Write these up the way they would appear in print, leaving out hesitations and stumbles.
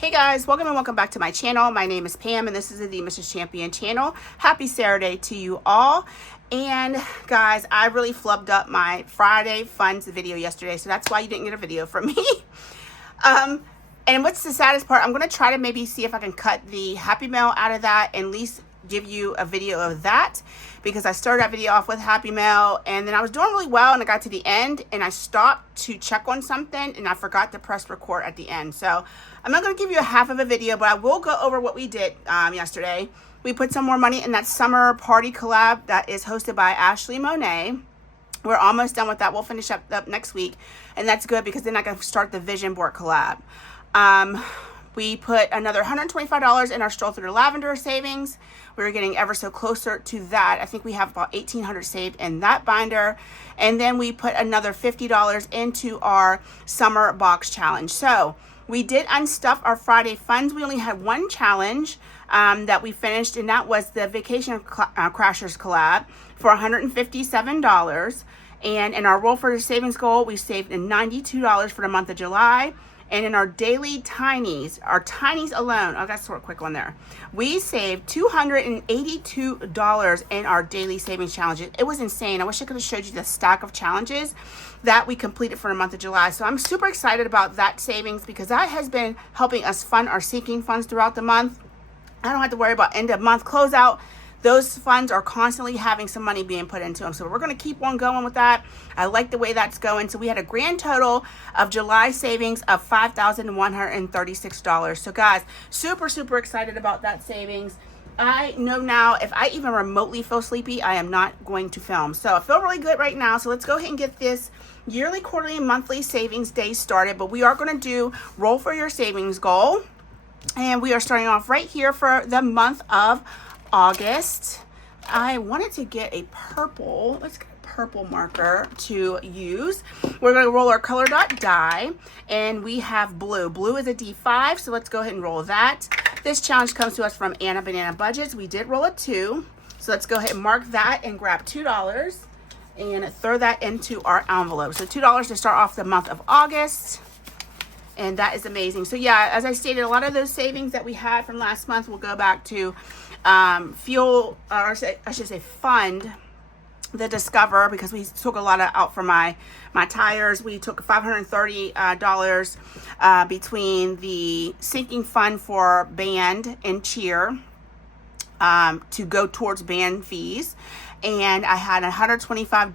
Hey guys, welcome and welcome back to my channel. My name is Pam and this is the Mrs. Champion channel. Happy Saturday to you all. And guys, I really flubbed up my Friday Funds video yesterday, so that's why you didn't get a video from me. And what's the saddest part, I'm going to try to maybe see if I can cut the Happy Mail out of that and at least give you a video of that, because I started that video off with Happy Mail and then I was doing really well and I got to the end and I stopped to check on something and I forgot to press record at the end. So I'm not going to give you a half of a video, but I will go over what we did yesterday. We put some more money in that summer party collab that is hosted by Ashley Monet. We're almost done with that. We'll finish up next week, and that's good because then I can start the vision board collab. We put another $125 in our Stroll Through the Lavender savings. We're getting ever so closer to that. I think we have about $1,800 saved in that binder. And then we put another $50 into our summer box challenge. So we did unstuff our Friday funds. We only had one challenge that we finished, and that was the Vacation Crashers collab for $157. And in our Roll for the Savings goal, we saved $92 for the month of July. And in our daily tinies, our tinies alone, I got sort of quick one there. We saved $282 in our daily savings challenges. It was insane. I wish I could have showed you the stack of challenges that we completed for the month of July. So I'm super excited about that savings because that has been helping us fund our sinking funds throughout the month. I don't have to worry about end of month closeout. Those funds are constantly having some money being put into them. So we're going to keep on going with that. I like the way that's going. So we had a grand total of July savings of $5,136. So guys, super, super excited about that savings. I know now if I even remotely feel sleepy, I am not going to film. So I feel really good right now. So let's go ahead and get this yearly, quarterly, and monthly savings day started. But we are going to do Roll for Your Savings goal. And we are starting off right here for the month of August. I wanted to get a purple, let's get a purple marker to use. We're going to roll our color dot die, and we have blue. Blue is a D5, so let's go ahead and roll that. This challenge comes to us from Anna Banana Budgets. We did roll a 2, so let's go ahead and mark that and grab $2 and throw that into our envelope. So $2 to start off the month of August. And that is amazing. So yeah, as I stated, a lot of those savings that we had from last month will go back to fuel, or I should say fund the Discover, because we took a lot out for my tires. We took $530 between the sinking fund for band and cheer to go towards band fees. And I had a $125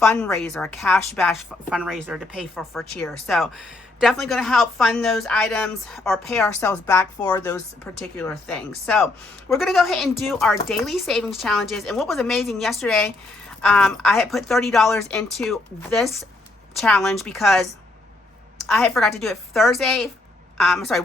fundraiser, a cash bash fundraiser to pay for cheer. So definitely going to help fund those items or pay ourselves back for those particular things. So we're going to go ahead and do our daily savings challenges. And what was amazing yesterday, I had put $30 into this challenge because I had forgot to do it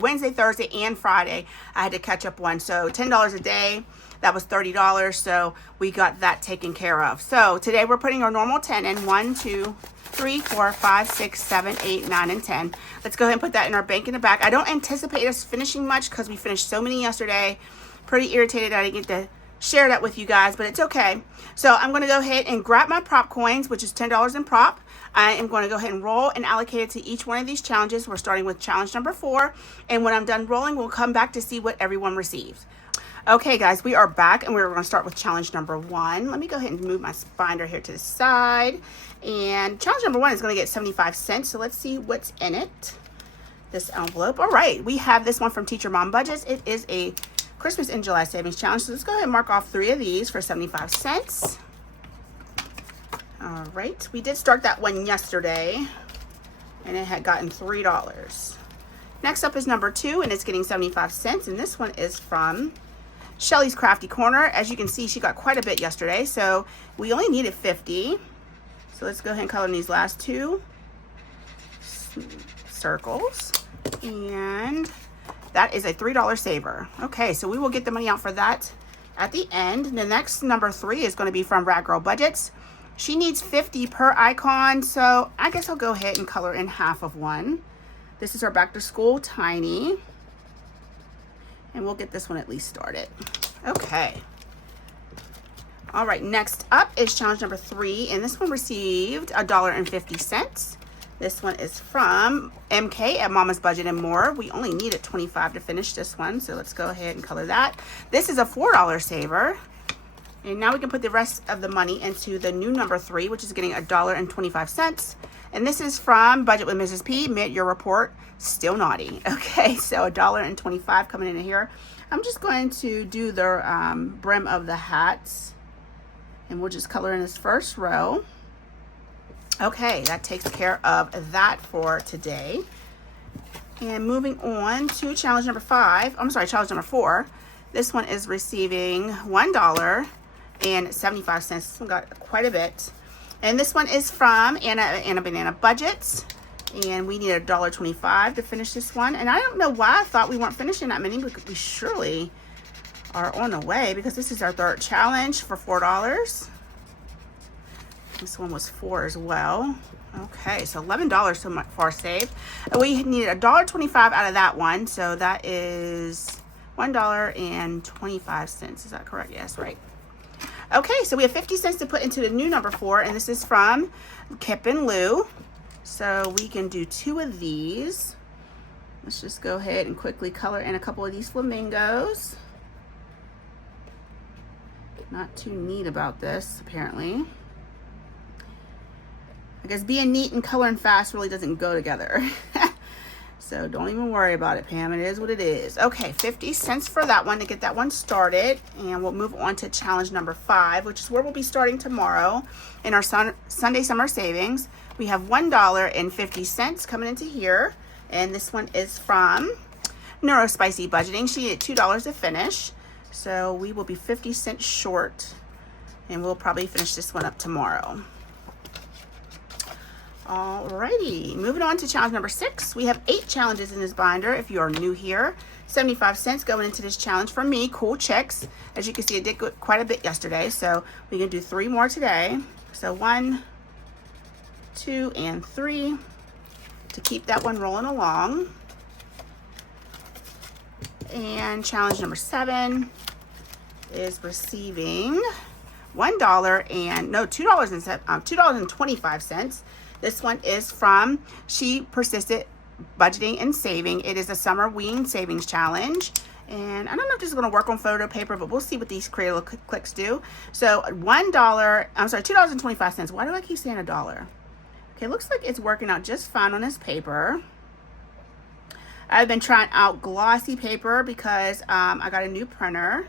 Wednesday, Thursday, and Friday. I had to catch up one. So $10 a day. That was $30, so we got that taken care of. So today we're putting our normal 10 in. 1, 2, 3, 4, 5, 6, 7, 8, 9, and 10. Let's go ahead and put that in our bank in the back. I don't anticipate us finishing much because we finished so many yesterday. Pretty irritated I didn't get to share that with you guys, but it's okay. So I'm going to go ahead and grab my prop coins, which is $10 in prop. I am going to go ahead and roll and allocate it to each one of these challenges. We're starting with challenge number 4, and when I'm done rolling, we'll come back to see what everyone receives. Okay guys, we are back and we're going to start with challenge number 1. Let me go ahead and move my binder here to the side. And challenge number 1 is going to get 75 cents. So let's see what's in it. This envelope. All right, we have this one from Teacher Mom Budgets. It is a Christmas in July savings challenge. So let's go ahead and mark off 3 of these for 75 cents. All right, we did start that one yesterday and it had gotten $3. Next up is number 2 and it's getting 75 cents. And this one is from Shelly's Crafty Corner. As you can see, she got quite a bit yesterday, so we only needed 50. So let's go ahead and color in these last 2 circles, and that is a $3 saver. Okay, so we will get the money out for that at the end. The next number 3 is going to be from Rad Girl Budgets. She needs 50 per icon, so I guess I'll go ahead and color in half of one. This is our back to school tiny. And we'll get this one at least started. Okay. All right, next up is challenge number 3, and this one received $1.50. This one is from MK at Mama's Budget and More. We only needed 25 to finish this one, so let's go ahead and color that. This is a $4 saver. And now we can put the rest of the money into the new number 3, which is getting $1.25. And this is from Budget with Mrs. P. Mid-year report, still naughty. Okay, so $1.25 coming in here. I'm just going to do the brim of the hats, and we'll just color in this first row. Okay, that takes care of that for today. And moving on to challenge number 5. I'm sorry, challenge number 4. This one is receiving $1.75. This one got quite a bit. And this one is from Anna Banana Budgets. And we need $1.25 to finish this one. And I don't know why I thought we weren't finishing that many, because we surely are on the way, because this is our 3rd challenge for $4. This one was $4 as well. Okay, so $11 so far saved. And we needed $1.25 out of that one. So that is $1.25. Is that correct? Yes, right. Okay, so we have 50 cents to put into the new number 4, and this is from Kip and Lou. So we can do 2 of these. Let's just go ahead and quickly color in a couple of these flamingos. Not too neat about this, apparently. I guess being neat and coloring fast really doesn't go together. So don't even worry about it, Pam. It is what it is. Okay, 50 cents for that one to get that one started. And we'll move on to challenge number 5, which is where we'll be starting tomorrow in our Sunday Summer Savings. We have $1.50 coming into here. And this one is from Neurospicy Budgeting. She needed $2 to finish. So we will be 50 cents short. And we'll probably finish this one up tomorrow. Alrighty, moving on to challenge number 6. We have 8 challenges in this binder. If you are new here, 75 cents going into this challenge from me. Cool checks. As you can see, I did quite a bit yesterday, so we can do 3 more today. So 1, 2, and 3 to keep that one rolling along. And challenge number 7 is receiving $2.25. This one is from She Persisted Budgeting and Saving. It is a summer ween savings challenge. And I don't know if this is going to work on photo paper, but we'll see what these Crayola Clicks do. So $2.25. Why do I keep saying $1? Okay, looks like it's working out just fine on this paper. I've been trying out glossy paper because I got a new printer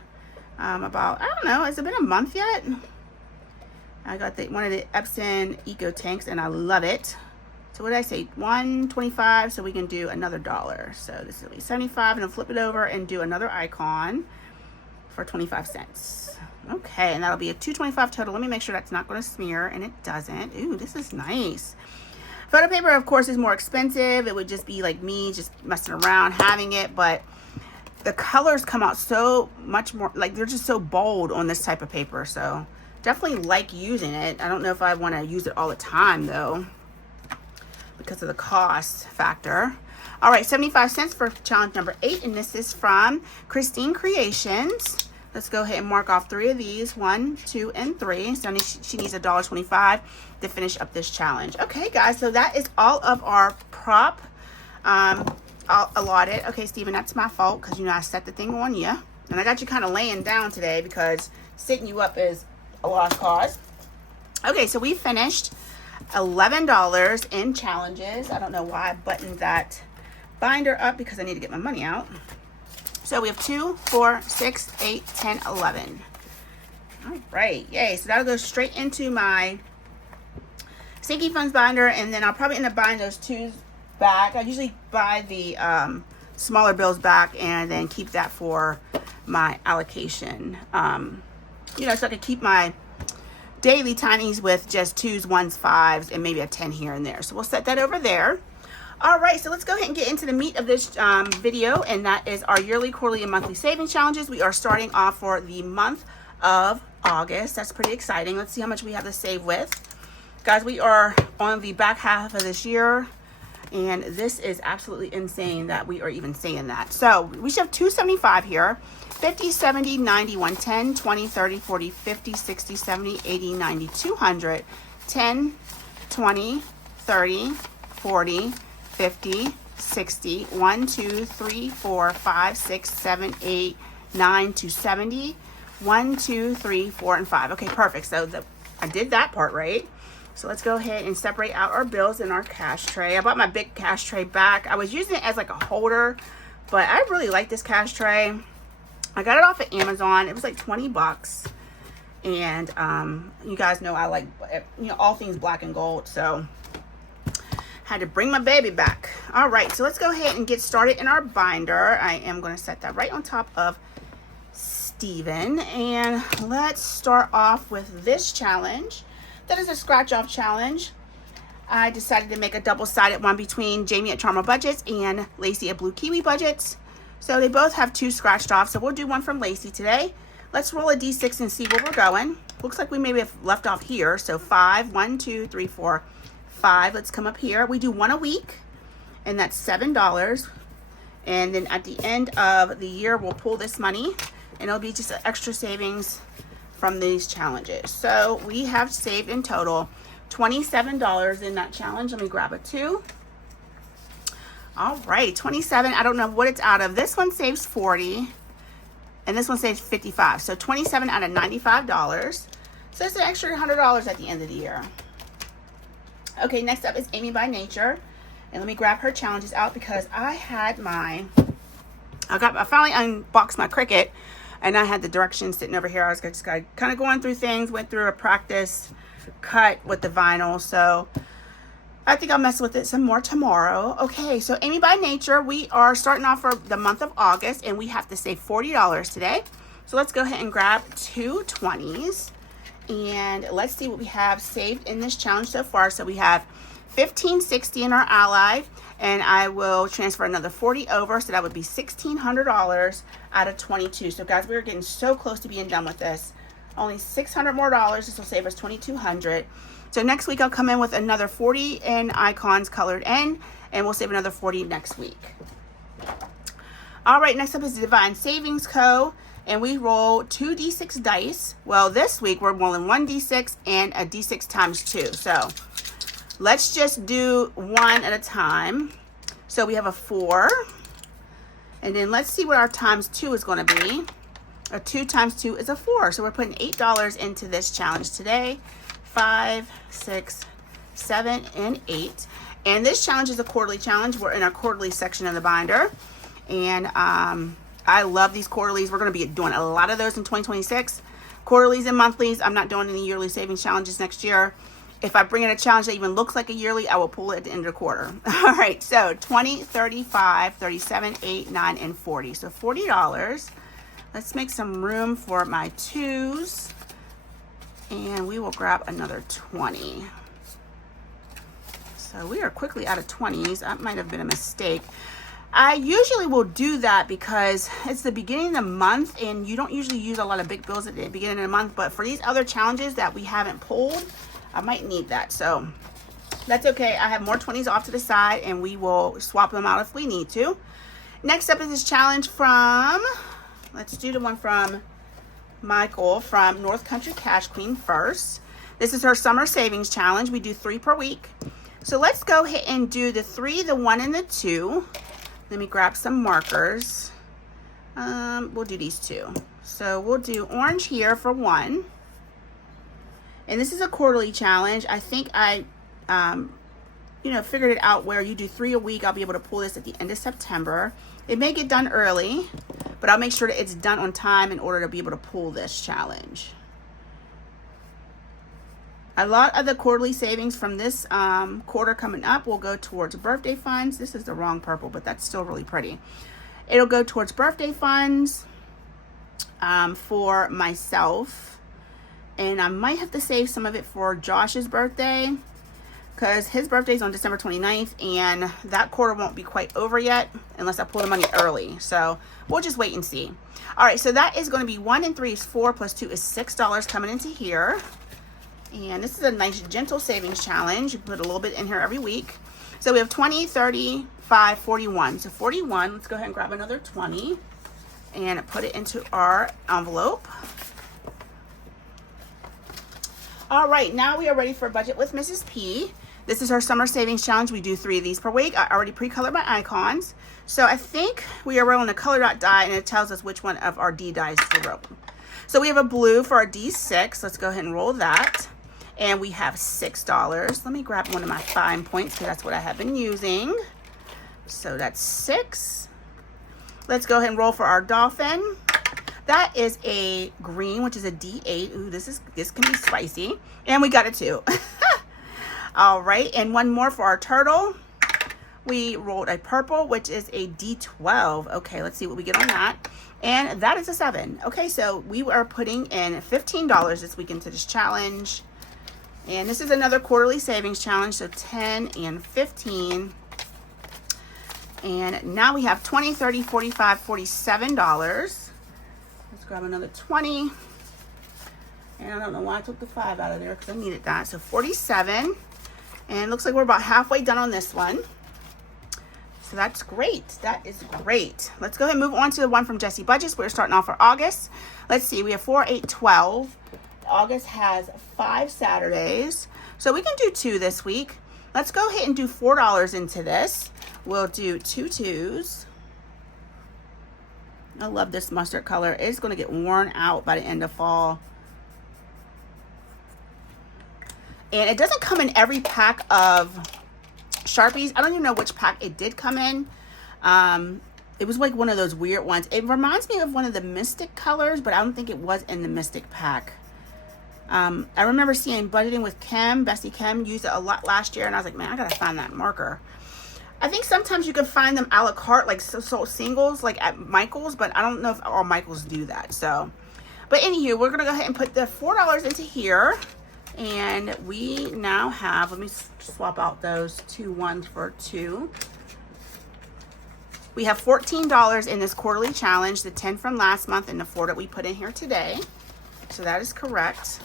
about, I don't know, has it been a month yet? I got one of the Epson Eco Tanks, and I love it. So what did I say? $1.25, so we can do another $1. So this will be 75, and I'll flip it over and do another icon for 25 cents. Okay, and that'll be a $2.25 total. Let me make sure that's not going to smear, and it doesn't. Ooh, this is nice. Photo paper, of course, is more expensive. It would just be like me just messing around having it, but the colors come out so much more, like they're just so bold on this type of paper. So definitely like using it. I don't know if I want to use it all the time though, because of the cost factor. All right, 75 cents for challenge number 8, and this is from Christine Creations. Let's go ahead and mark off 3 of these, 1, 2, and 3. So she needs $1.25 to finish up this challenge. Okay, guys, so that is all of our prop allotted. Okay, Steven, that's my fault because, you know, I set the thing on you. And I got you kind of laying down today because sitting you up is a lost cause. Okay, so we finished $11 in challenges. I don't know why I buttoned that binder up because I need to get my money out. So we have 2, 4, 6, 8, 10, 11. All right, yay. So that'll go straight into my Stinky Funds binder, and then I'll probably end up buying those 2s back. I usually buy the smaller bills back and then keep that for my allocation. You know, so I can keep my daily tinies with just 2s, 1s, 5s, and maybe a 10 here and there. So we'll set that over there. All right, so let's go ahead and get into the meat of this video, and that is our yearly, quarterly, and monthly savings challenges. We are starting off for the month of August. That's pretty exciting. Let's see how much we have to save with. Guys, we are on the back half of this year, and this is absolutely insane that we are even saying that. So we should have $2.75 here. 50, 70, 90, 110, 20, 30, 40, 50, 60, 70, 80, 90, 200, 10, 20, 30, 40, 50, 60, 1, 2, 3, 4, 5, 6, 7, 8, 9 to 70, 1, 2, 3, 4, and 5. Okay, perfect. So I did that part right. So let's go ahead and separate out our bills in our cash tray. I bought my big cash tray back. I was using it as like a holder, but I really like this cash tray. I got it off of Amazon. It was like 20 bucks. And you guys know I like, you know, all things black and gold. So had to bring my baby back. All right, so let's go ahead and get started in our binder. I am going to set that right on top of Steven. And let's start off with this challenge. That is a scratch off challenge. I decided to make a double-sided one between Jamie at Charmer Budgets and Lacey at Blue Kiwi Budgets. So they both have 2 scratched off. So we'll do one from Lacey today. Let's roll a D6 and see where we're going. Looks like we maybe have left off here. So 5, 1, 2, 3, 4, 5. Let's come up here. We do 1 a week, and that's $7. And then at the end of the year, we'll pull this money, and it'll be just an extra savings from these challenges. So we have saved in total $27 in that challenge. Let me grab a 2. All right, 27. I don't know what it's out of. This one saves 40, and this one saves 55. So 27 out of $95. So it's an extra $100 at the end of the year. Okay, next up is Amy by Nature, and let me grab her challenges out because I finally unboxed my Cricut. And I had the directions sitting over here. I was just kind of going through things, went through a practice cut with the vinyl. So I think I'll mess with it some more tomorrow. Okay, so Amy by Nature, we are starting off for the month of August, and we have to save $40 today. So let's go ahead and grab 2 20s. And let's see what we have saved in this challenge so far. So we have $15.60 in our ally, and I will transfer another 40 over, so that would be $1,600 out of 22. So guys, we're getting so close to being done with this. Only $600 more. This will save us $2,200. So next week I'll come in with another 40 in icons colored in, and we'll save another 40 next week. All right, next up is the Divine Savings Co. And we roll 2 D6 dice. Well, this week we're rolling 1 D6 and a D6 times 2. So let's just do one at a time. So we have a 4. And then let's see what our times 2 is going to be. A 2 times 2 is a 4. So we're putting $8 into this challenge today. 5, 6, 7, and 8. And this challenge is a quarterly challenge. We're in our quarterly section of the binder. And I love these quarterlies. We're going to be doing a lot of those in 2026. Quarterlies and monthlies. I'm not doing any yearly savings challenges next year. If I bring in a challenge that even looks like a yearly, I will pull it at the end of the quarter. All right, so 20, 35, 37, 8, 9, and 40. So $40. Let's make some room for my 2s. And we will grab another 20. So we are quickly out of 20s. That might have been a mistake. I usually will do that because it's the beginning of the month and you don't usually use a lot of big bills at the beginning of the month. But for these other challenges that we haven't pulled, I might need that. So that's okay. I have more 20s off to the side and we will swap them out if we need to. Next up is this challenge from, let's do the one from Michael from North Country Cash Queen first. This is her summer savings challenge. We do 3 per week. So let's go ahead and do the 3, the 1, and the 2. Let me grab some markers. We'll do these 2. So we'll do orange here for 1. And this is a quarterly challenge. I think I, figured it out where you do 3 a week. I'll be able to pull this at the end of September. It may get done early, but I'll make sure that it's done on time in order to be able to pull this challenge. A lot of the quarterly savings from this quarter coming up will go towards birthday funds. This is the wrong purple, but that's still really pretty. It'll go towards birthday funds for myself. And I might have to save some of it for Josh's birthday because his birthday is on December 29th and that quarter won't be quite over yet unless I pull the money early. So we'll just wait and see. All right, so that is going to be 1 and 3 is 4 plus 2 is $6 coming into here. And this is a nice gentle savings challenge. You put a little bit in here every week. So we have 20, 30, 5, 41. So 41, let's go ahead and grab another 20 and put it into our envelope. All right, now we are ready for Budget with Mrs. P. This is our summer savings challenge. We do 3 of these per week. I already pre-colored my icons. So I think we are rolling a color dot die, and it tells us which one of our D dies to roll. So we have a blue for our D6. Let's go ahead and roll that. And we have $6. Let me grab one of my fine points because that's what I have been using. So that's 6. Let's go ahead and roll for our dolphin. That is a green, which is a D8. Ooh, this can be spicy. And we got a 2. All right, and one more for our turtle. We rolled a purple, which is a D12. Okay, let's see what we get on that. And that is a 7. Okay, so we are putting in $15 this week into this challenge. And this is another quarterly savings challenge, so 10 and 15. And now we have $20, $30, $45, $47. Let's grab another 20. And I don't know why I took the 5 out of there because I needed that. So 47. And it looks like we're about halfway done on this one. So that's great. That is great. Let's go ahead and move on to the one from Jessie Budgets. We're starting off for August. Let's see. We have 4, 8, 12. August has 5 Saturdays. So we can do 2 this week. Let's go ahead and do $4 into this. We'll do 2 2s. I love this mustard color. It's going to get worn out by the end of fall. And it doesn't come in every pack of Sharpies. I don't even know which pack it did come in. It was like one of those weird ones. It reminds me of one of the Mystic colors, but I don't think it was in the Mystic pack. I remember seeing Budgeting with Kim, Bessie Kim, use it a lot last year, and I was like, man, I gotta find that marker. I think sometimes you can find them a la carte, like so singles, like at Michael's, but I don't know if all Michael's do that. So, but anywho, we're gonna go ahead and put the $4 into here, and we now have, let me swap out those 2 1s for 2. We have $14 in this quarterly challenge, the 10 from last month and the 4 that we put in here today. So that is correct.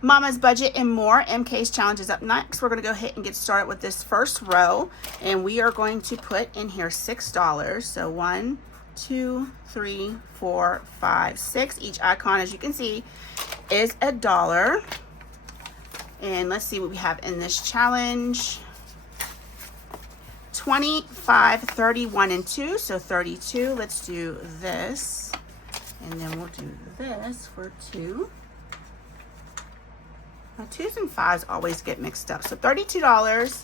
Mama's Budget and More, MK's challenge is up next. We're going to go ahead and get started with this first row, and we are going to put in here $6. So 1, 2, 3, 4, 5, 6. Each icon, as you can see, is $1. And let's see what we have in this challenge. 25, 31, and 2. So 32. Let's do this. And then we'll do this for 2. Now, 2s and 5s always get mixed up. So $32.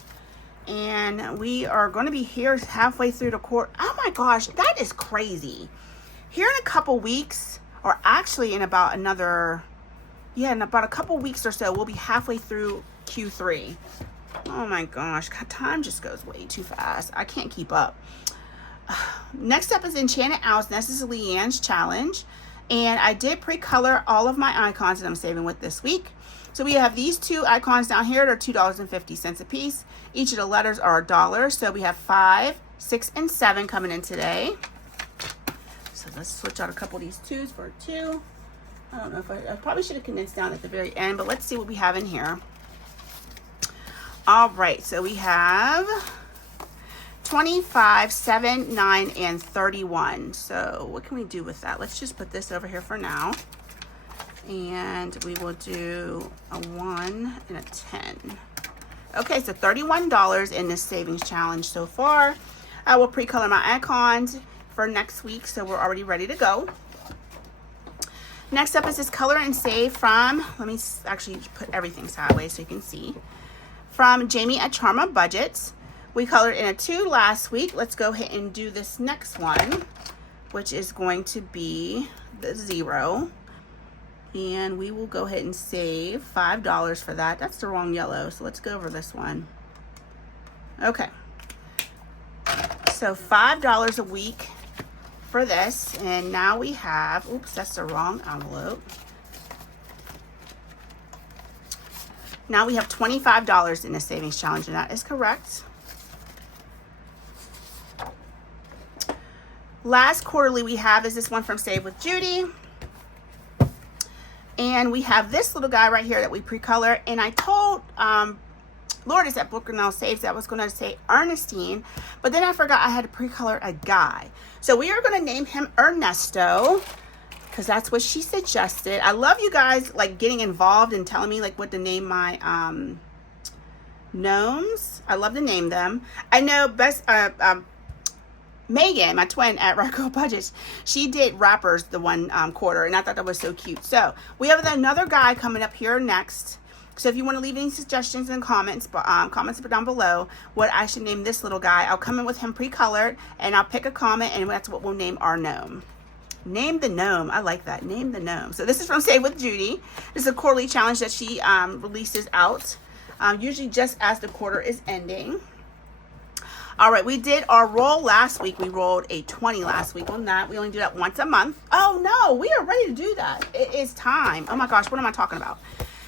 And we are going to be here halfway through the quarter. Oh my gosh, that is crazy. Here in a couple weeks, or actually in about another, yeah, in about a couple weeks or so, we'll be halfway through Q3. Oh my gosh, time just goes way too fast. I can't keep up. Next up is Enchanted Owl's Nest. This is Leanne's challenge. And I did pre-color all of my icons that I'm saving with this week. So we have these 2 icons down here that are $2.50 a piece. Each of the letters are $1. So we have 5, 6, and 7 coming in today. So let's switch out a couple of these 2s for 2. I don't know if I probably should have condensed down at the very end, but let's see what we have in here. All right, so we have 25, 7, 9, and 31. So what can we do with that? Let's just put this over here for now. And we will do a 1 and a 10. Okay, so $31 in this savings challenge so far. I will pre-color my icons for next week, so we're already ready to go. Next up is this Color and Save from, let me actually put everything sideways so you can see, from Jamie at Charma Budgets. We colored in a 2 last week. Let's go ahead and do this next one, which is going to be the 0. And we will go ahead and save $5 for that. That's the wrong yellow, so let's go over this one. Okay. So $5 a week for this. And now we have, oops, that's the wrong envelope. Now we have $25 in the savings challenge, and that is correct. Last quarterly we have is this one from Save with Judy. And we have this little guy right here that we pre-color. And I told Lourdes at Book Now Saves that I was going to say Ernestine, but then I forgot I had to pre-color a guy. So we are going to name him Ernesto, because that's what she suggested. I love you guys like getting involved and telling me like what to name my gnomes. I love to name them. I know Megan, my twin at Recollections Budgets, she did wrappers the one quarter, and I thought that was so cute. So we have another guy coming up here next. So if you want to leave any suggestions in comments down below what I should name this little guy, I'll come in with him pre-colored, and I'll pick a comment, and that's what we'll name our gnome. Name the gnome. I like that. Name the gnome. So this is from Save with Judy. This is a quarterly challenge that she releases out, usually just as the quarter is ending. All right, we did our roll last week. We rolled a 20 last week on that. We only do that once a month. Oh no, we are ready to do that. It is time. Oh my gosh, what am I talking about?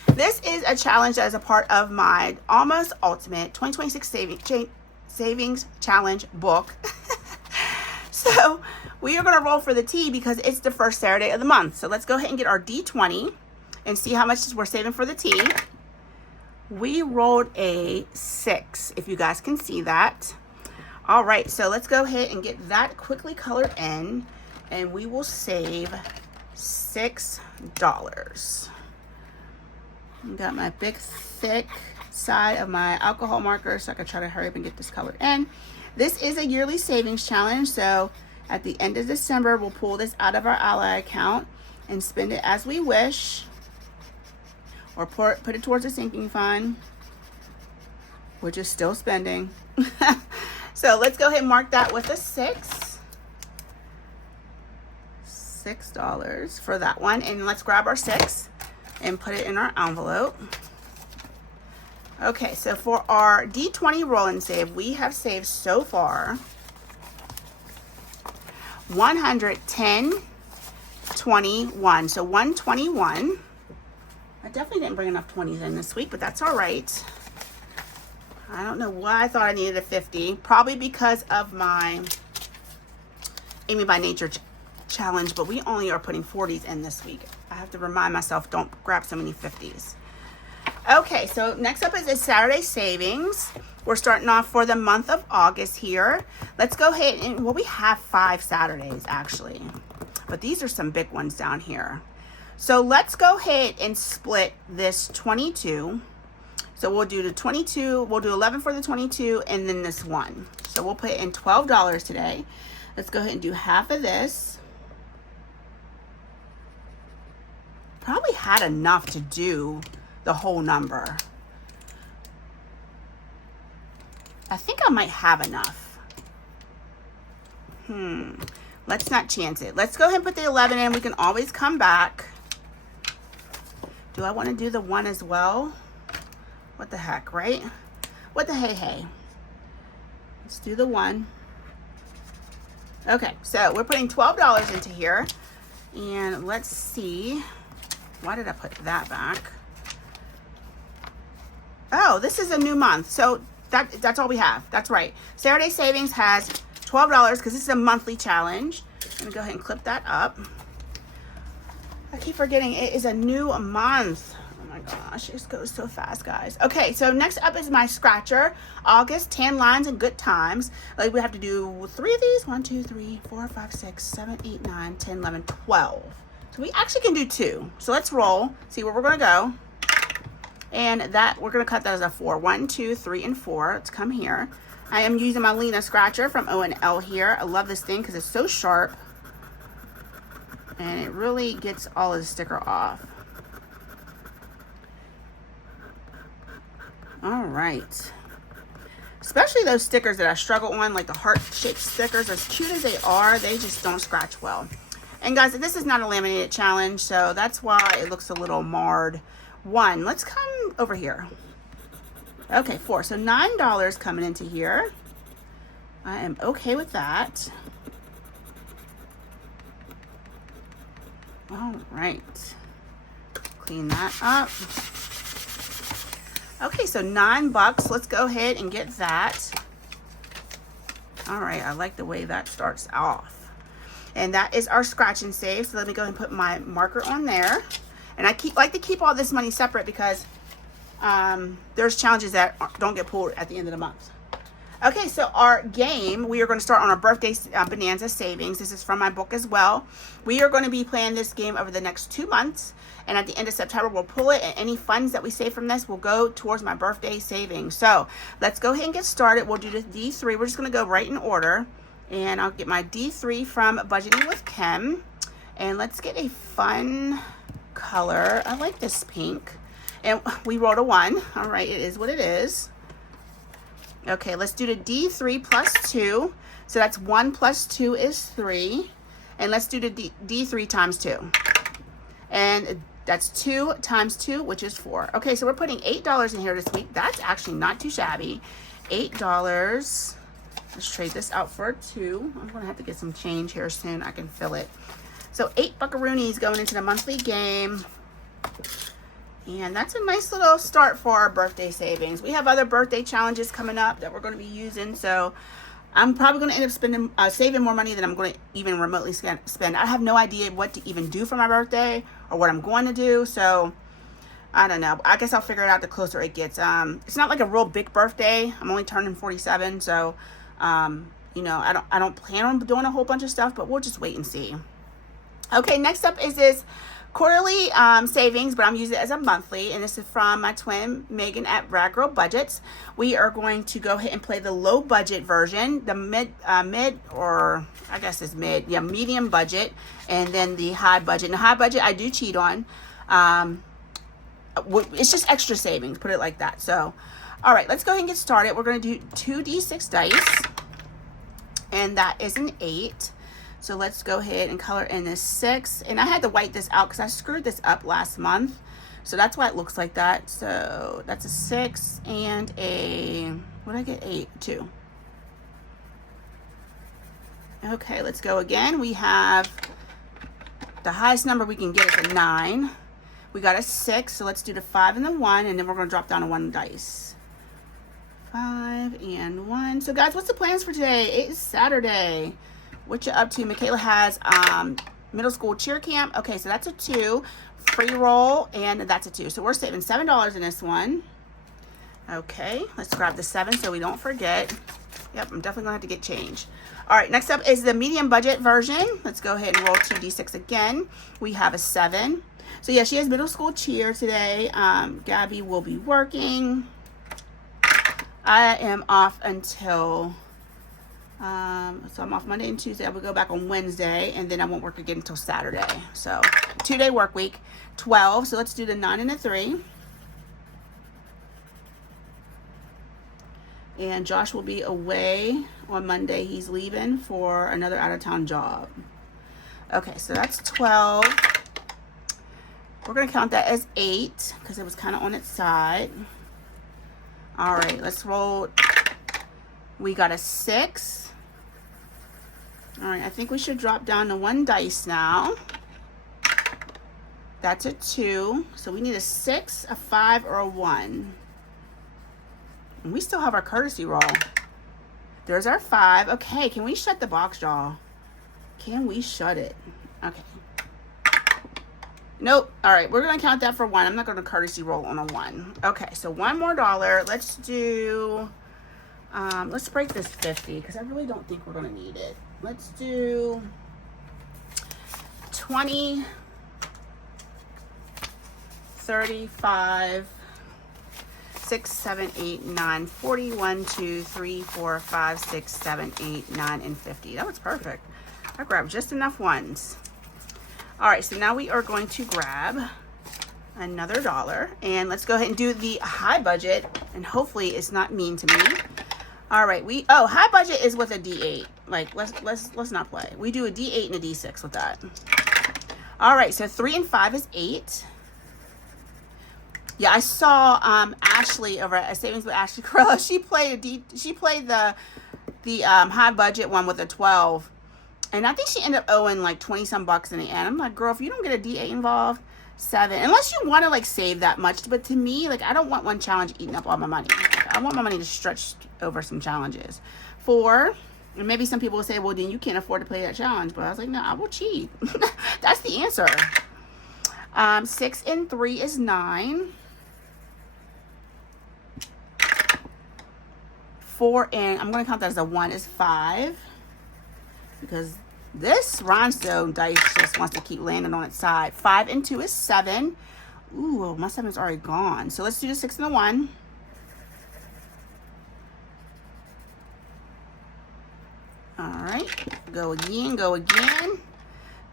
This is a challenge that is a part of my Almost Ultimate 2026 Savings Challenge book. So we are going to roll for the T because it's the first Saturday of the month. So let's go ahead and get our D20 and see how much we're saving for the T. We rolled a 6, if you guys can see that. All right, so let's go ahead and get that quickly colored in, and we will save $6. Got my big thick side of my alcohol marker so I can try to hurry up and get this colored in. This is a yearly savings challenge, so at the end of December we'll pull this out of our ally account and spend it as we wish, or put it towards a sinking fund, which is still spending. So let's go ahead and mark that with a 6. $6 for that one, and let's grab our 6 and put it in our envelope. Okay, so for our D20 roll and save, we have saved so far $110.21. So 121. I definitely didn't bring enough 20s in this week, but that's all right. I don't know why I thought I needed a 50. Probably because of my Amy by Nature challenge, but we only are putting 40s in this week. I have to remind myself, don't grab so many 50s. Okay, so next up is a Saturday savings. We're starting off for the month of August here. Let's go ahead and, well, we have 5 Saturdays actually, but these are some big ones down here. So let's go ahead and split this 22. So we'll do the 22, we'll do 11 for the 22, and then this one. So we'll put in $12 today. Let's go ahead and do half of this. Probably had enough to do the whole number. I think I might have enough. Let's not chance it. Let's go ahead and put the 11 in. We can always come back. Do I want to do the 1 as well? What the heck, right? What the hey. Let's do the 1. Okay, so we're putting $12 into here. And let's see. Why did I put that back? Oh, this is a new month. So that's all we have. That's right. Saturday Savings has $12 because this is a monthly challenge. I'm going to go ahead and clip that up. I keep forgetting it is a new month. Oh my gosh, it goes so fast, guys. Okay, so next up is my scratcher. August, tan lines and good times. Like we have to do 3 of these. 1, 2, 3, 4, 5, 6, 7, 8, 9, 10, 11, 12. So we actually can do 2. So let's roll, see where we're gonna go. And that, we're gonna cut that as a 4. 1, 2, 3, and 4. Let's come here. I am using my Lena scratcher from O&L here. I love this thing because it's so sharp. And it really gets all of the sticker off. All right. Especially those stickers that I struggle on, like the heart-shaped stickers, as cute as they are, they just don't scratch well. And guys, this is not a laminated challenge, so that's why it looks a little marred. 1, let's come over here. Okay, 4, so $9 coming into here. I am okay with that. All right, clean that up. Okay, so $9. Let's go ahead and get that. All right, I like the way that starts off. And that is our scratch and save. So let me go ahead and put my marker on there. And I like to keep all this money separate because there's challenges that don't get pulled at the end of the month. Okay, so our game, we are going to start on our birthday bonanza savings. This is from my book as well. We are going to be playing this game over the next 2 months. And at the end of September, we'll pull it. And any funds that we save from this will go towards my birthday savings. So let's go ahead and get started. We'll do the D3. We're just going to go right in order. And I'll get my D3 from Budgeting with Kim. And let's get a fun color. I like this pink. And we rolled a 1. All right, it is what it is. Okay, let's do the D3 plus 2. So that's 1 plus 2 is 3. And let's do the D3 times 2. And that's 2 times 2, which is 4. Okay, so we're putting $8 in here this week. That's actually not too shabby. $8. Let's trade this out for a 2. I'm going to have to get some change here soon. I can fill it. So 8 buckaroonies going into the monthly game. And that's a nice little start for our birthday savings. We have other birthday challenges coming up that we're going to be using. So I'm probably going to end up spending, saving more money than I'm going to even remotely spend. I have no idea what to even do for my birthday or what I'm going to do. So I don't know. I guess I'll figure it out the closer it gets. It's not like a real big birthday. I'm only turning 47. So, you know, I don't plan on doing a whole bunch of stuff, but we'll just wait and see. Okay, next up is this quarterly savings, but I'm using it as a monthly, and this is from my twin Megan at Rad Girl Budgets. We are going to go ahead and play the low budget version, the mid or I guess it's mid, yeah, medium budget, and then the high budget. And the high budget I do cheat on. It's just extra savings, put it like that. So, all right, let's go ahead and get started. We're going to do 2d6 dice, and that is an 8. So let's go ahead and color in this 6. And I had to white this out because I screwed this up last month. So that's why it looks like that. So that's a 6 and a, what did I get? 8, 2. Okay, let's go again. We have the highest number we can get is a 9. We got a 6. So let's do the 5 and the 1. And then we're going to drop down to 1 dice. 5 and 1. So guys, what's the plans for today? It is Saturday. What you up to? Michaela has middle school cheer camp. Okay, so that's a 2. Free roll, and that's a 2. So we're saving $7 in this one. Okay, let's grab the 7 so we don't forget. Yep, I'm definitely gonna have to get change. All right, next up is the medium budget version. Let's go ahead and roll 2d6 again. We have a 7. So yeah, she has middle school cheer today. Gabby will be working. I am off until so I'm off Monday and Tuesday. I will go back on Wednesday, and then I won't work again until Saturday. So 2-day work week. 12. So let's do the 9 and the 3. And Josh will be away on Monday. He's leaving for another out-of-town job. Okay, so that's 12. We're going to count that as 8 because it was kind of on its side. All right, let's roll. We got a 6. All right, I think we should drop down to 1 dice now. That's a 2. So we need a 6, a 5, or a 1. And we still have our courtesy roll. There's our 5. Okay, can we shut the box draw? Can we shut it? Okay. Nope. All right, we're going to count that for 1. I'm not going to courtesy roll on a 1. Okay, so $1 more. Let's do... let's break this 50 because I really don't think we're going to need it. Let's do 20, 35, 6, 7, 8, 9, 40, 1, 2, 3, 4, 5, 6, 7, 8, 9, and 50. That was perfect. I grabbed just enough ones. All right, so now we are going to grab another $1, and let's go ahead and do the high budget, and hopefully it's not mean to me. All right, high budget is with a D8. Like, let's not play. We do a D8 and a D6 with that. All right, so 3 and 5 is 8. Yeah, I saw Ashley over at Savings with Ashley Carousel. She played the high budget one with a 12, and I think she ended up owing like 20 some bucks in the end. I'm like, girl, if you don't get a D8 involved, 7, unless you want to like save that much. But to me, like, I don't want one challenge eating up all my money. I want my money to stretch over some challenges. 4, and maybe some people will say, well, then you can't afford to play that challenge. But I was like, no, I will cheat. That's the answer. 6 and 3 is 9. 4 and I'm going to count that as a 1 is 5, because this rhinestone dice just wants to keep landing on its side. 5 and 2 is 7. Ooh, my 7 is already gone. So let's do the 6 and the 1. All right, go again, go again.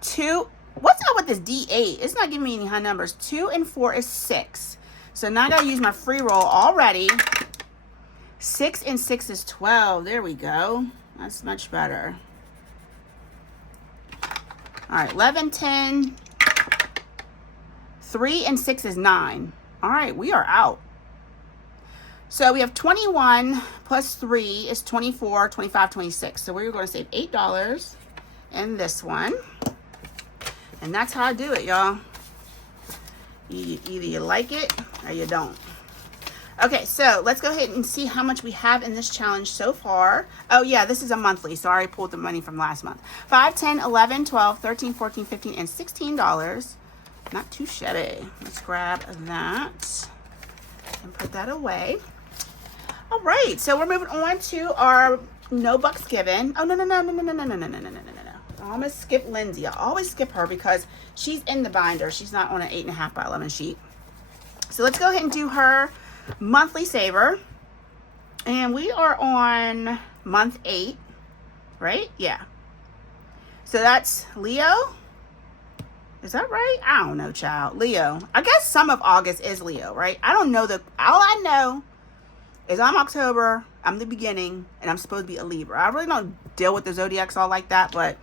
2. What's up with this D8? It's not giving me any high numbers. 2 and 4 is 6. So now I gotta use my free roll already. 6 and 6 is 12. There we go. That's much better. All right, 11, 10. 3 and 6 is 9. All right, we are out. So we have 21 plus 3 is 24, 25, 26. So we're going to save $8 in this one. And that's how I do it, y'all. Either you like it or you don't. Okay, so let's go ahead and see how much we have in this challenge so far. Oh yeah, this is a monthly, so I already pulled the money from last month. 5, 10, 11, 12, 13, 14, 15, and $16. Not too shabby. Let's grab that and put that away. All right, so we're moving on to our no bucks given. Oh, no. I almost skip Lindsay. I always skip her because she's in the binder. She's not on an 8.5 by 11 sheet. So let's go ahead and do her monthly saver. And we are on month 8, right? Yeah. So that's Leo. Is that right? I don't know, child. Leo. I guess some of August is Leo, right? I don't know. All I know is I'm October, I'm the beginning, and I'm supposed to be a Libra. I really don't deal with the zodiacs all like that, but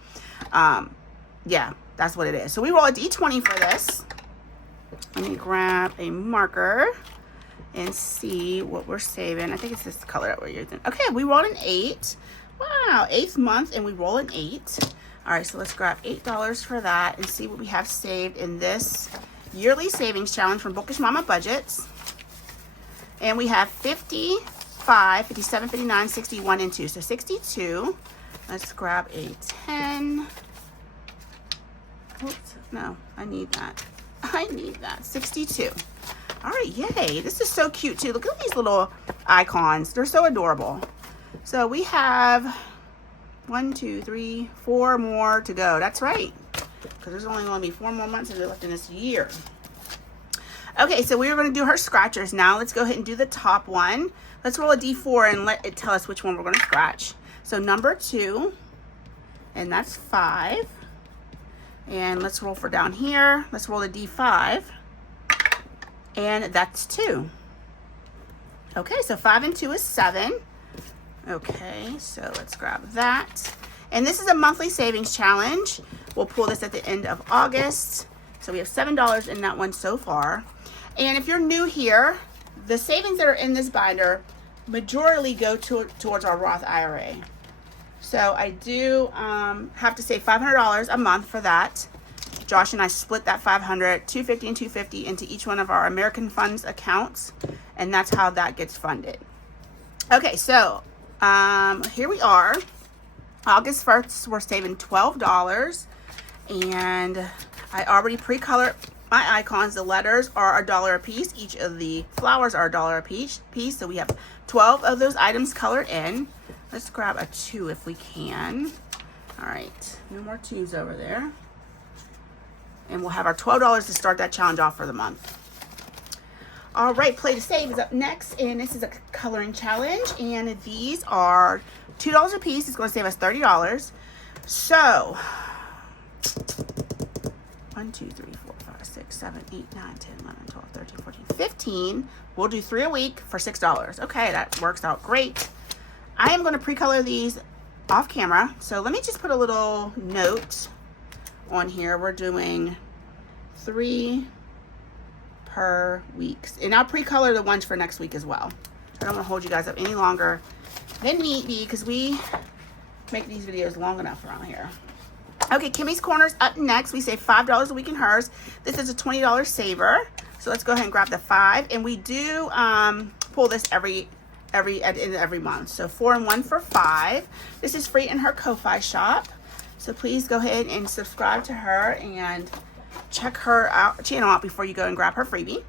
yeah, that's what it is. So we roll a D20 for this. Let me grab a marker and see what we're saving. I think it's this color that we're using. Okay, we rolled an 8. Wow, 8th month, and we roll an 8. All right, so let's grab $8 for that and see what we have saved in this yearly savings challenge from Bookish Mama Budgets. And we have 55, 57, 59, 61, and 2. So 62. Let's grab a 10. Oops, no, I need that. I need that. 62. All right, yay. This is so cute, too. Look at these little icons. They're so adorable. So we have 1, 2, 3, 4 more to go. That's right, because there's only going to be 4 more months left in this year. Okay, so we are going to do her scratchers now. Let's go ahead and do the top one. Let's roll a D4 and let it tell us which one we're going to scratch. So number 2, and that's 5. And let's roll for down here. Let's roll a D5, and that's 2. Okay, so 5 and 2 is 7. Okay, so let's grab that. And this is a monthly savings challenge. We'll pull this at the end of August. So we have $7 in that one so far. And if you're new here, the savings that are in this binder majorly go towards our Roth IRA. So I do have to save $500 a month for that. Josh and I split that $500, $250 and $250 into each one of our American Funds accounts, and that's how that gets funded. Okay, so here we are. August 1st, we're saving $12, and I already pre-colored my icons. The letters are $1 a piece. Each of the flowers are $1 a piece. So we have 12 of those items colored in. Let's grab a 2 if we can. All right, no more 2s over there. And we'll have our $12 to start that challenge off for the month. All right, Play to Save is up next, and this is a coloring challenge, and these are $2 a piece. It's going to save us $30. So 1, 2, 3, 4, 5, 6, 7, 8, 9, 10, 11, 12, 13, 14, 15. We'll do 3 a week for $6. Okay, that works out great. I am going to pre-color these off camera. So let me just put a little note on here. We're doing 3 per week. And I'll pre-color the ones for next week as well. I don't want to hold you guys up any longer than need be, because we make these videos long enough around here. Okay, Kimmy's Corner's up next. We save $5 a week in hers. This is a $20 saver. So let's go ahead and grab the 5. And we do pull this at the end of every month. So 4 and 1 for 5. This is free in her Ko-Fi shop. So please go ahead and subscribe to her and check her channel out before you go and grab her freebie.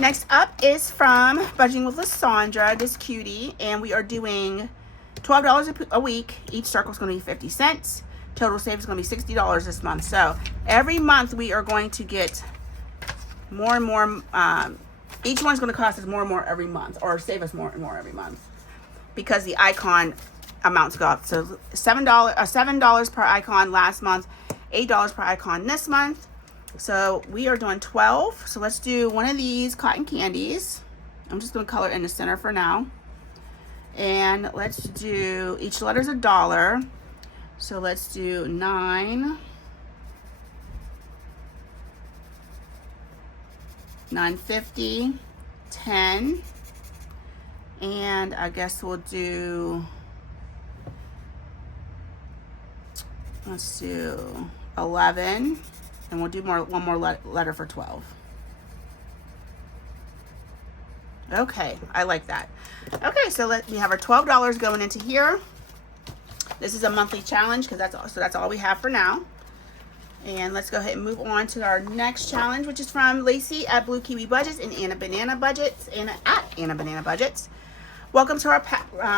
Next up is from Budgeting with Lysandra, this cutie, and we are doing $12 a week. Each circle is going to be 50 cents. Total save is going to be $60 this month. So every month we are going to get more and more. Each one's going to cost us more and more every month, or save us more and more every month, because the icon amounts go up. So $7 per icon last month, $8 per icon this month. So we are doing 12. So let's do one of these cotton candies. I'm just going to color in the center for now. And let's do, each letter's $1. So let's do 9, 9.50, 10, and I guess we'll do, let's do 11, and we'll do one more letter for 12. Okay, I like that. Okay, so we have our $12 going into here. This is a monthly challenge because that's all we have for now. And let's go ahead and move on to our next challenge, which is from Lacey at Blue Kiwi Budgets and Anna Banana Budgets, at Anna Banana Budgets. Welcome to our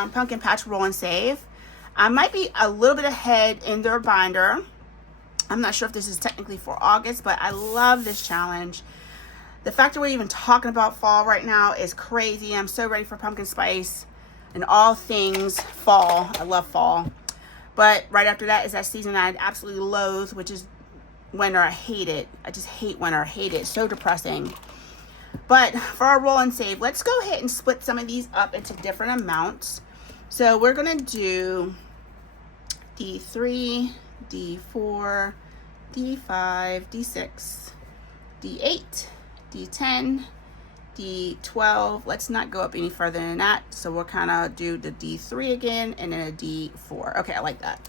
Pumpkin Patch Roll and Save. I might be a little bit ahead in their binder. I'm not sure if this is technically for August, but I love this challenge. The fact that we're even talking about fall right now is crazy. I'm so ready for pumpkin spice and all things fall. I love fall. But right after that is that season I absolutely loathe, which is winter. I hate it. I just hate winter. I hate it. It's so depressing. But for our roll and save, let's go ahead and split some of these up into different amounts. So we're going to do D3, D4, D5, D6, D8, D10, D12. Let's not go up any further than that. So we'll kind of do the D3 again and then a D4. Okay, I like that.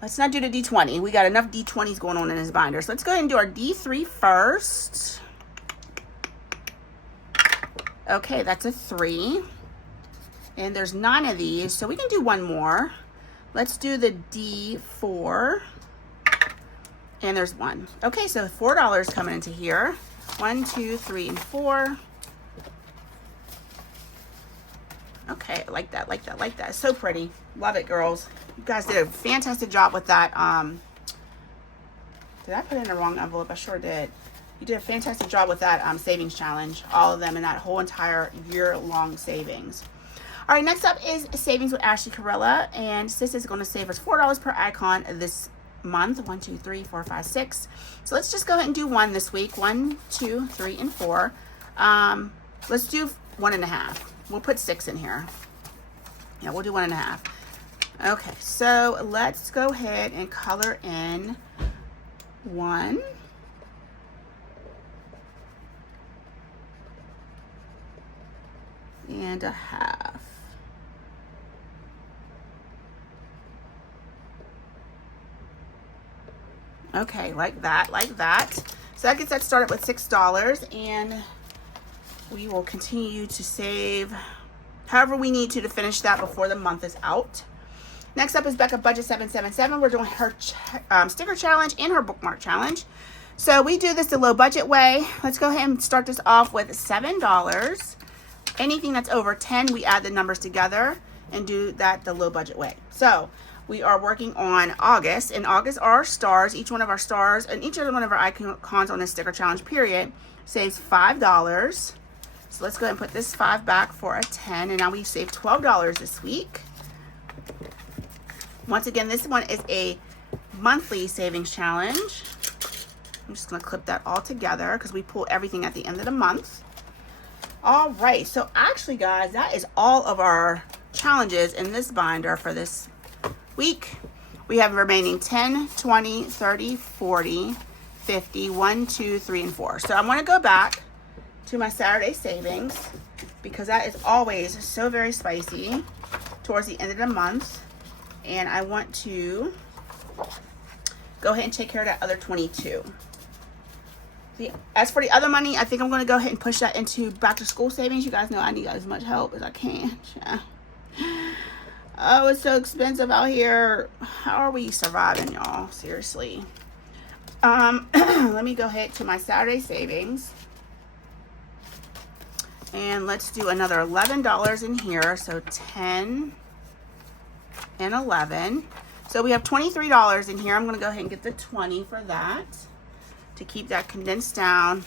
Let's not do the D20. We got enough D20s going on in this binder. So let's go ahead and do our D3 first. Okay, that's a 3. And there's 9 of these, so we can do one more. Let's do the D4. And there's 1. Okay, so $4 coming into here. 1, 2, 3, and 4. Okay, I like that, like that, like that. So pretty. Love it, girls. You guys did a fantastic job with that. Did I put it in the wrong envelope? I sure did. You did a fantastic job with that savings challenge. All of them in that whole entire year-long savings. All right, next up is Savings with Ashley Carella. And this is going to save us $4 per icon this month. 1, 2, 3, 4, 5, 6. So let's just go ahead and do 1 this week. 1, 2, 3, and 4. Let's do 1.5. We'll put 6 in here. Yeah, we'll do 1.5. Okay, so let's go ahead and color in 1. And a half. Okay, like that, like that. So that gets that started with $6, and we will continue to save however we need to finish that before the month is out. Next up is Becca Budget 777. We're doing her sticker challenge and her bookmark challenge. So we do this the low budget way. Let's go ahead and start this off with $7. Anything that's over 10, we add the numbers together and do that the low budget way. So we are working on August. In August are our stars. Each one of our stars and each one of our icons on this sticker challenge period saves $5. So let's go ahead and put this 5 back for a 10. And now we save $12 this week. Once again, this one is a monthly savings challenge. I'm just going to clip that all together because we pull everything at the end of the month. All right, so actually, guys, that is all of our challenges in this binder for this week. We have remaining 10, 20, 30, 40, 50, 1, 2, 3, and 4. So I'm going to go back to my Saturday savings because that is always so very spicy towards the end of the month. And I want to go ahead and take care of that other 22. As for the other money, I think I'm going to go ahead and push that into back to school savings. You guys know I need as much help as I can. Yeah. Oh, it's so expensive out here. How are we surviving, y'all? Seriously. Let me go ahead to my Saturday savings. And let's do another $11 in here. So 10 and 11. So we have $23 in here. I'm going to go ahead and get the 20 for that to keep that condensed down.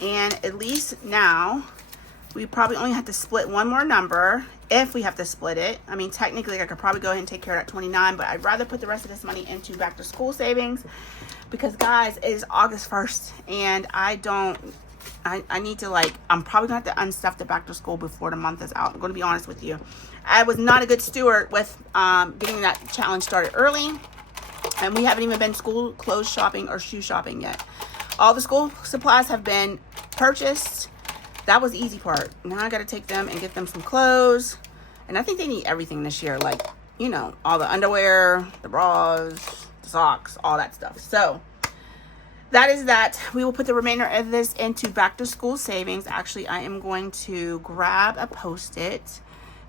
And at least now we probably only have to split one more number if we have to split it. I mean, technically I could probably go ahead and take care of that 29, but I'd rather put the rest of this money into back to school savings because guys, it is August 1st and I need to, like, I'm probably gonna have to unstuff the back to school before the month is out. I'm gonna be honest with you. I was not a good steward with getting that challenge started early, and we haven't even been school clothes shopping or shoe shopping yet. All the school supplies have been purchased. That was the easy part. Now I gotta take them and get them some clothes, and I think they need everything this year, like, you know, all the underwear, the bras, the socks, all that stuff. So that is that. We will put the remainder of this into back to school savings. Actually, I am going to grab a Post-it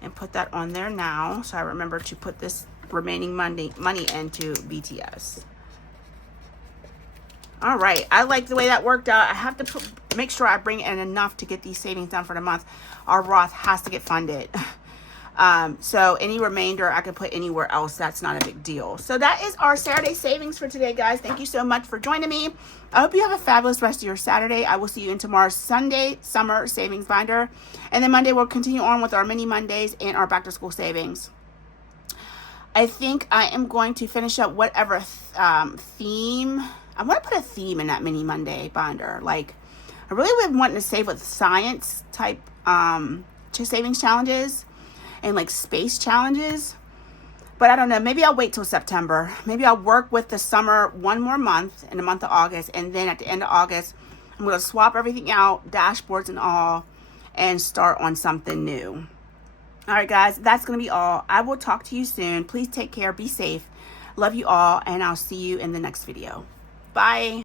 and put that on there now, so I remember to put this remaining money into BTS. All right, I like the way that worked out. I have to make sure I bring in enough to get these savings done for the month. Our Roth has to get funded. So any remainder I can put anywhere else. That's not a big deal. So that is our Saturday savings for today, guys. Thank you so much for joining me. I hope you have a fabulous rest of your Saturday. I will see you in tomorrow's Sunday summer savings binder. And then Monday we'll continue on with our mini Mondays and our back to school savings. I think I am going to finish up whatever theme. I want to put a theme in that mini Monday binder. Like, I really would want to save with science type savings challenges and like space challenges, but I don't know, maybe I'll wait till September. Maybe I'll work with the summer one more month in the month of August, and then at the end of August I'm going to swap everything out, dashboards and all, and start on something new. All right guys, that's going to be all. I will talk to you soon. Please take care, be safe, love you all, and I'll see you in the next video. Bye.